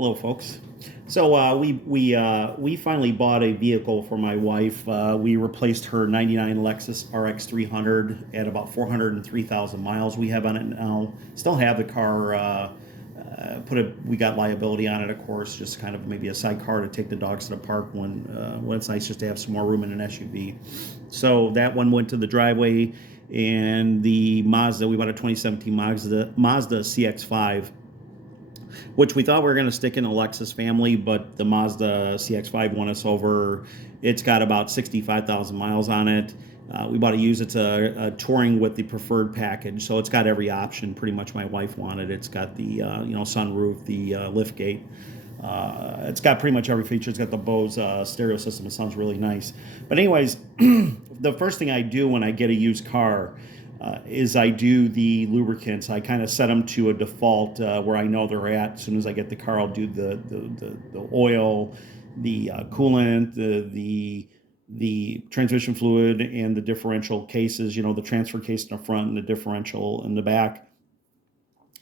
Hello, folks. So we finally bought a vehicle for my wife. We replaced her '99 Lexus RX 300 at about 403,000 miles. We have on it now. Still have the car. We got liability on it, of course, just kind of maybe a sidecar to take the dogs to the park when it's nice just to have some more room in an SUV. So that one went to the driveway, and the Mazda. We bought a 2017 Mazda CX-5, which we thought we were going to stick in the Lexus family, but the Mazda CX-5 won us over. It's got about 65,000 miles on it. We bought a used. It's a touring with the preferred package, so it's got every option pretty much my wife wanted. It's got the sunroof, the lift gate. It's got pretty much every feature. It's got the Bose stereo system. It sounds really nice. But anyways, the first thing I do when I get a used car is I do the lubricants. I kind of set them to a default where I know they're at. As soon as I get the car, I'll do the oil, the coolant, the transmission fluid, and the differential cases. You know, the transfer case in the front and the differential in the back.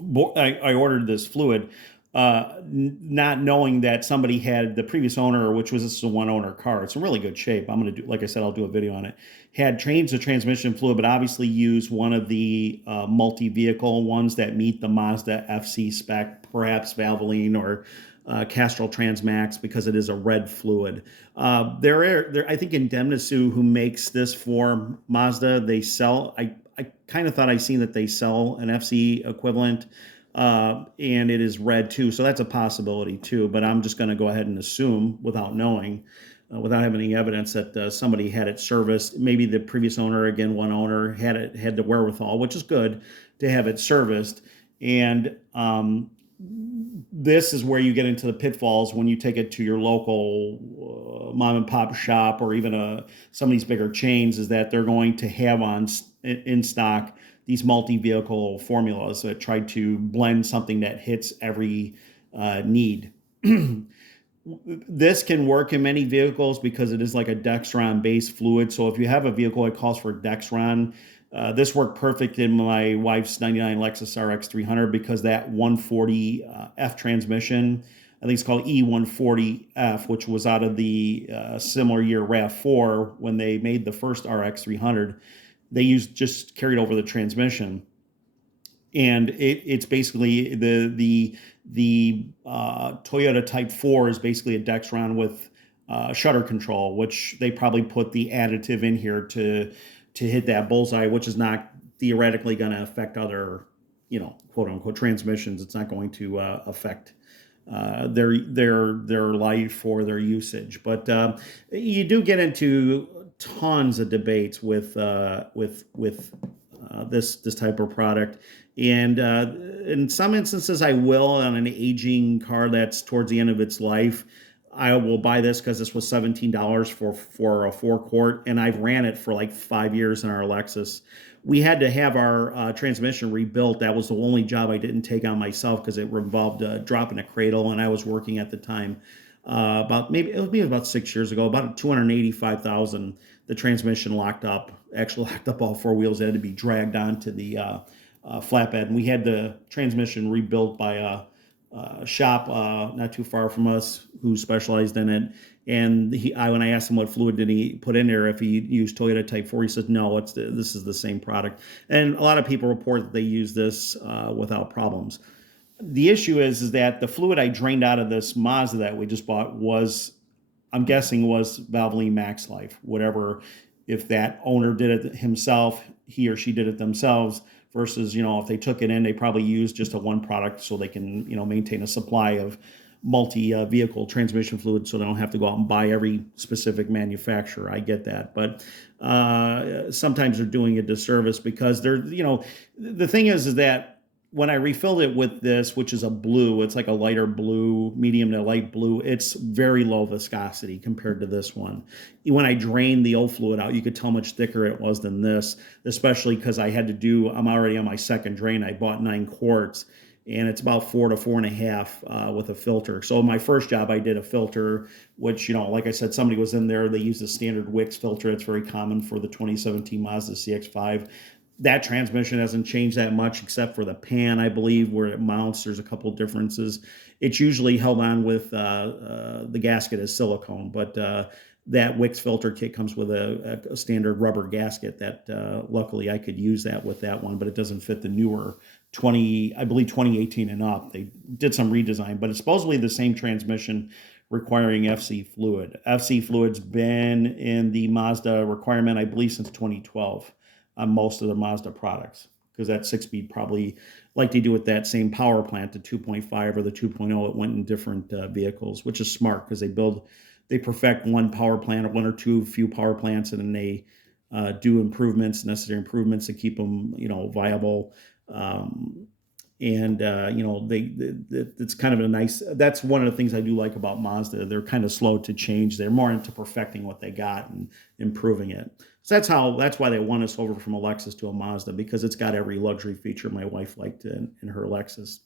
I ordered this fluid, not knowing that somebody had the previous owner, which was this is a one owner car. It's in really good shape. I'm going to do, like I said, I'll do a video on it. Had changed the transmission fluid, but obviously used one of the multi-vehicle ones that meet the Mazda FZ spec, perhaps Valvoline or Castrol Transmax, because it is a red fluid. I think Indemnisu, who makes this for Mazda, they sell. I kind of thought I seen that they sell an FC equivalent. And it is red too, so that's a possibility too. But I'm just going to go ahead and assume, without knowing, without having any evidence, that somebody had it serviced. Maybe the previous owner, again, one owner, had the wherewithal, which is good, to have it serviced. And this is where you get into the pitfalls when you take it to your local mom and pop shop, or even some of these bigger chains, is that they're going to have in stock these multi-vehicle formulas that try to blend something that hits every need. This can work in many vehicles because it is like a Dexron-based fluid. So if you have a vehicle that calls for Dexron, this worked perfect in my wife's '99 Lexus RX 300 because that 140 F transmission, I think it's called E140F, which was out of the similar year RAV4 when they made the first RX 300. They just carried over the transmission, and it's basically the Toyota Type 4 is basically a Dexron with shutter control, which they probably put the additive in here to hit that bullseye, which is not theoretically going to affect other, quote unquote transmissions. It's not going to affect their life or their usage. But you do get into tons of debates with this type of product, and in some instances I will, on an aging car that's towards the end of its life, I will buy this because this was $17 for a 4-quart, and I've ran it for like 5 years in our Lexus. We had to have our transmission rebuilt. That was the only job I didn't take on myself because it involved dropping a cradle, and I was working at the time. It was about 6 years ago, about 285,000. The transmission actually locked up all four wheels. It had to be dragged onto the flatbed, and we had the transmission rebuilt by a shop not too far from us who specialized in it. And when I asked him what fluid did he put in there, if he used Toyota Type 4, he said no, this is the same product. And a lot of people report that they use this without problems. The issue is that the fluid I drained out of this Mazda that we just bought I'm guessing was Valvoline Max Life, whatever. If that owner did it himself, he or she did it themselves, versus, if they took it in, they probably used just a one product so they can, maintain a supply of multi-vehicle transmission fluid so they don't have to go out and buy every specific manufacturer. I get that. But sometimes they're doing a disservice because the thing is that when I refilled it with this, which is a blue, it's like a lighter blue, medium to light blue, it's very low viscosity compared to this one. When I drained the old fluid out, you could tell how much thicker it was than this, especially because I'm already on my second drain. I bought 9 quarts, and it's about 4 to 4.5 with a filter. So my first job, I did a filter, which, like I said, somebody was in there. They used a standard Wix filter. It's very common for the 2017 Mazda CX-5. That transmission hasn't changed that much except for the pan, I believe, where it mounts. There's a couple differences. It's usually held on with the gasket is silicone, but that Wix filter kit comes with a standard rubber gasket that luckily I could use that with that one, but it doesn't fit the newer 20, I believe 2018 and up. They did some redesign, but it's supposedly the same transmission requiring FC fluid. FC fluid's been in the Mazda requirement, I believe, since 2012 on most of the Mazda products, because that 6-speed probably, like they do with that same power plant, the 2.5 or the 2.0, it went in different vehicles, which is smart because they perfect one power plant or one or two few power plants, and then they do necessary improvements to keep them, viable. It's kind of a nice, that's one of the things I do like about Mazda. They're kind of slow to change. They're more into perfecting what they got and improving it. So that's why they won us over from a Lexus to a Mazda, because it's got every luxury feature my wife liked in her Lexus.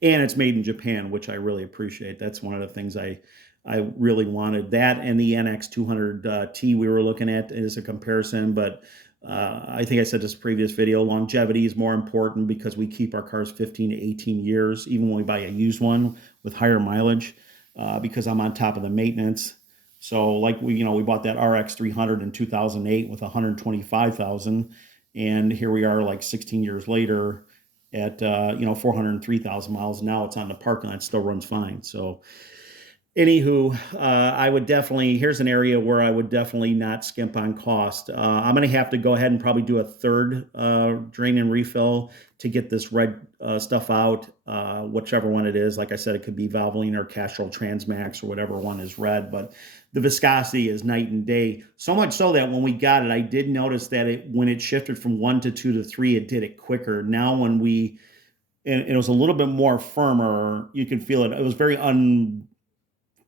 And it's made in Japan, which I really appreciate. That's one of the things I really wanted. That and the NX200T we were looking at as a comparison, but I think I said this previous video, longevity is more important because we keep our cars 15 to 18 years, even when we buy a used one with higher mileage, because I'm on top of the maintenance. So like we bought that RX 300 in 2008 with 125,000, and here we are like 16 years later at 403,000 miles. Now it's on the parking lot, still runs fine. So anywho, I would definitely, here's an area where I would definitely not skimp on cost. I'm going to have to go ahead and probably do a third drain and refill to get this red stuff out, whichever one it is. Like I said, it could be Valvoline or Castrol Transmax or whatever one is red, but the viscosity is night and day. So much so that when we got it, I did notice that when it shifted from 1 to 2 to 3, it did it quicker. Now when it was a little bit more firmer, you could feel it. It was very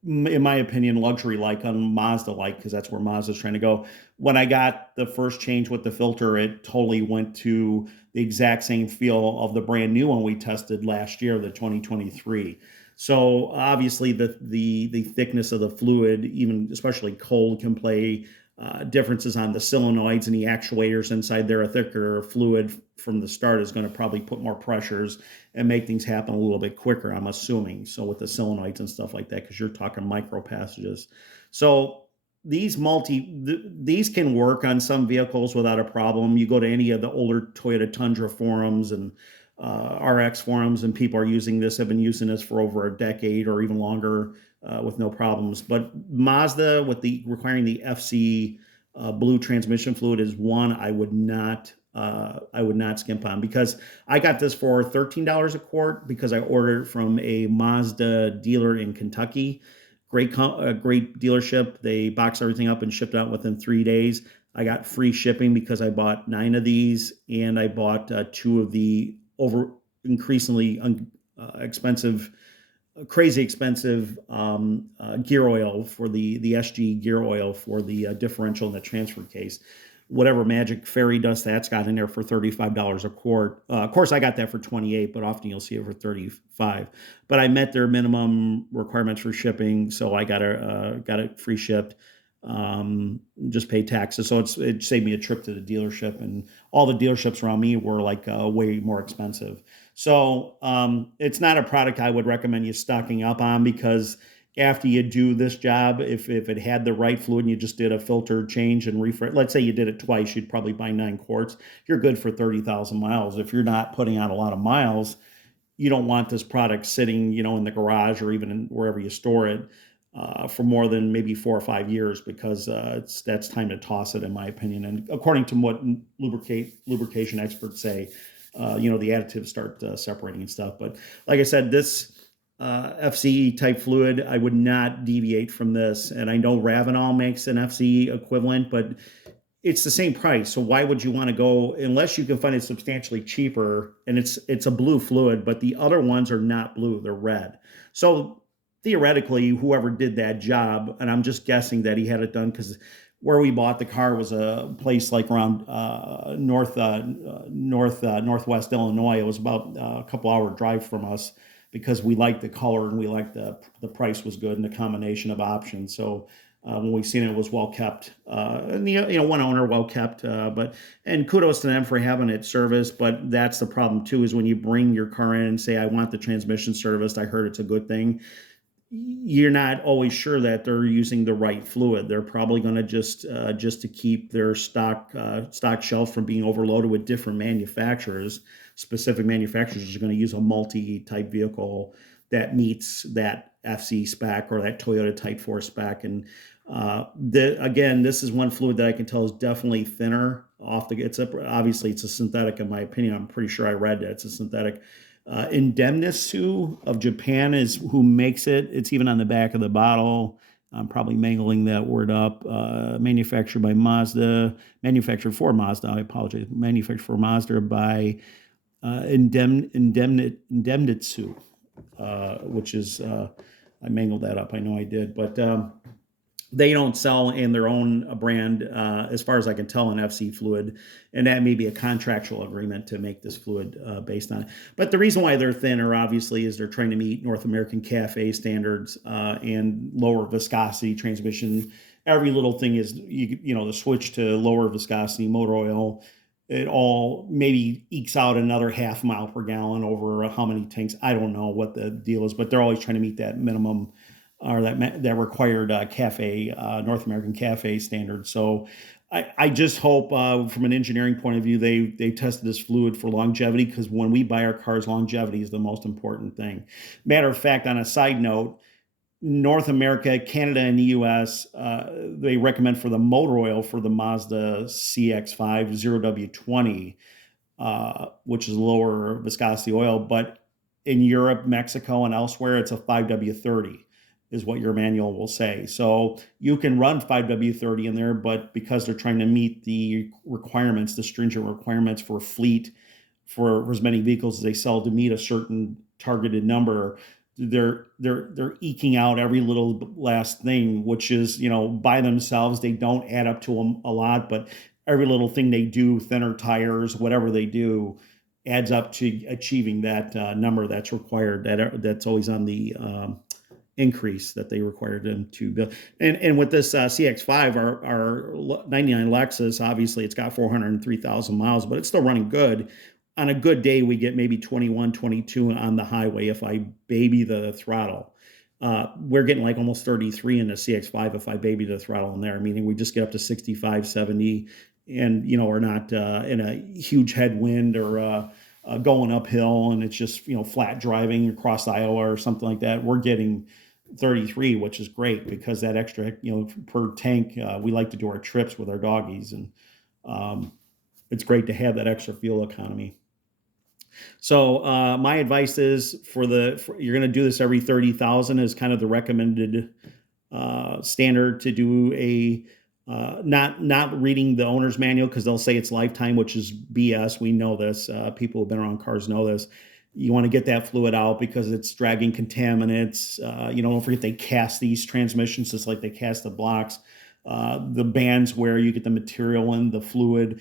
in my opinion, luxury-like, on Mazda-like, because that's where Mazda's trying to go. When I got the first change with the filter, it totally went to the exact same feel of the brand new one we tested last year, the 2023. So obviously the thickness of the fluid, even especially cold, can play differences on the solenoids and the actuators inside there. A thicker fluid from the start is going to probably put more pressures and make things happen a little bit quicker, I'm assuming. So with the solenoids and stuff like that, because you're talking micro passages. So these can work on some vehicles without a problem. You go to any of the older Toyota Tundra forums and RX forums, and people are using this, have been using this for over a decade or even longer with no problems. But Mazda, with requiring the FC blue transmission fluid, is one I would not skimp on, because I got this for $13 a quart because I ordered it from a Mazda dealer in Kentucky. Great dealership. They box everything up and shipped it out within 3 days. I got free shipping because I bought 9 of these, and I bought 2 of the increasingly expensive, crazy expensive gear oil for the SG gear oil for the differential and the transfer case. Whatever magic fairy dust that's got in there for $35 a quart. Of course, I got that for $28, but often you'll see it for $35. But I met their minimum requirements for shipping, so I got it free shipped. Just pay taxes, so it saved me a trip to the dealership, and all the dealerships around me were like way more expensive. So it's not a product I would recommend you stocking up on, because after you do this job, if it had the right fluid and you just did a filter change and refresh, let's say you did it twice, you'd probably buy 9 quarts. You're good for 30,000 miles. If you're not putting on a lot of miles, you don't want this product sitting, in the garage or even wherever you store it for more than maybe 4 or 5 years, because that's time to toss it, in my opinion. And according to what lubrication experts say, the additives start separating and stuff. But like I said, this FCE type fluid, I would not deviate from this. And I know Ravenol makes an FCE equivalent, but it's the same price. So why would you want to go, unless you can find it substantially cheaper, and it's a blue fluid, but the other ones are not blue, they're red. So theoretically, whoever did that job, and I'm just guessing that he had it done because where we bought the car was a place like around northwest Illinois. It was about a couple hour drive from us, because we liked the color and we liked the price was good and the combination of options. So When we seen it, it was well kept, and one owner well kept. And kudos to them for having it serviced. But that's the problem too, is when you bring your car in and say, "I want the transmission serviced," I heard it's a good thing. You're not always sure that they're using the right fluid. They're probably going to just to keep their stock shelf from being overloaded with different manufacturers. Specific manufacturers are going to use a multi-type vehicle that meets that FC spec or that Toyota Type 4 spec. And again, this is one fluid that I can tell is definitely thinner off the. Obviously it's a synthetic in my opinion. I'm pretty sure I read that it's a synthetic. Indemnisu of Japan is who makes it. It's even on the back of the bottle. I'm probably mangling that word up. Manufactured by Mazda. Manufactured for Mazda. I apologize. Manufactured for Mazda by Indemnitsu, which is I mangled that up. I know I did, but they don't sell in their own brand, as far as I can tell, an FC fluid, and that may be a contractual agreement to make this fluid based on it. But the reason why they're thinner, obviously, is they're trying to meet North American CAFE standards and lower viscosity transmission. Every little thing is, the switch to lower viscosity motor oil. It all maybe ekes out another half mile per gallon over how many tanks. I don't know what the deal is, but they're always trying to meet that minimum or that required CAFE, North American CAFE standard. So I just hope from an engineering point of view, they tested this fluid for longevity, because when we buy our cars, longevity is the most important thing. Matter of fact, on a side note, North America, Canada, and the US, they recommend for the motor oil for the Mazda CX-5 0W20, which is lower viscosity oil. But in Europe, Mexico, and elsewhere, it's a 5W30 is what your manual will say. So you can run 5W30 in there, but because they're trying to meet the requirements, the stringent requirements for fleet, for as many vehicles as they sell to meet a certain targeted number, they're eking out every little last thing, which is, by themselves, they don't add up to a lot, but every little thing they do, thinner tires, whatever they do, adds up to achieving that number that's required, that's always on the increase that they required them to build. And with this CX-5, our 99 Lexus, obviously it's got 403,000 miles, but it's still running good. On a good day, we get maybe 21, 22 on the highway if I baby the throttle. We're getting like almost 33 in the CX-5 if I baby the throttle in there, meaning we just get up to 65, 70, and, we're not in a huge headwind or going uphill and it's just, flat driving across Iowa or something like that. We're getting 33, which is great, because that extra, per tank, we like to do our trips with our doggies, and it's great to have that extra fuel economy. So my advice is you're going to do this every 30,000 is kind of the recommended standard to do a not reading the owner's manual, because they'll say it's lifetime, which is BS. We know this. People who've been around cars know this. You want to get that fluid out because it's dragging contaminants. Don't forget they cast these transmissions just like they cast the blocks. The bands where you get the material in, the fluid.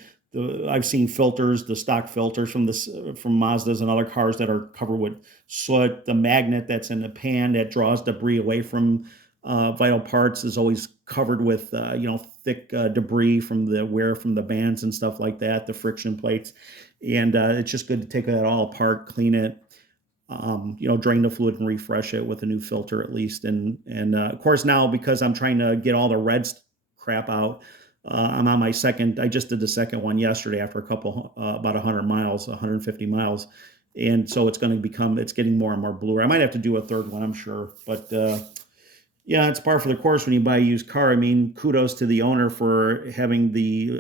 I've seen filters, the stock filters from Mazdas and other cars that are covered with soot. The magnet that's in the pan that draws debris away from vital parts is always covered with thick debris from the bands and stuff like that, the friction plates. And it's just good to take that all apart, clean it, drain the fluid and refresh it with a new filter at least. And of course now, because I'm trying to get all the red crap out, I'm on my second. I just did the second one yesterday after about 100 miles, 150 miles. And so it's getting more and more bluer. I might have to do a third one, I'm sure. But yeah, it's par for the course when you buy a used car. I mean, kudos to the owner for having the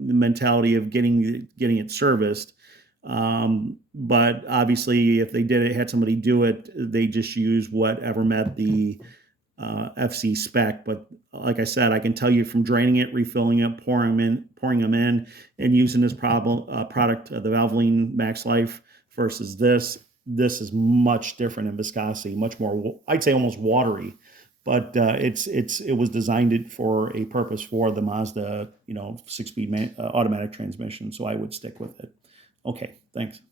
mentality of getting it serviced. But obviously, if they had somebody do it, they just use whatever met the FC spec. But like I said, I can tell you from draining it, refilling it, pouring them in, and using this product, the Valvoline Max Life versus this. This is much different in viscosity, much more. I'd say almost watery. But it was designed for a purpose for the Mazda, 6-speed automatic transmission. So I would stick with it. Okay, thanks.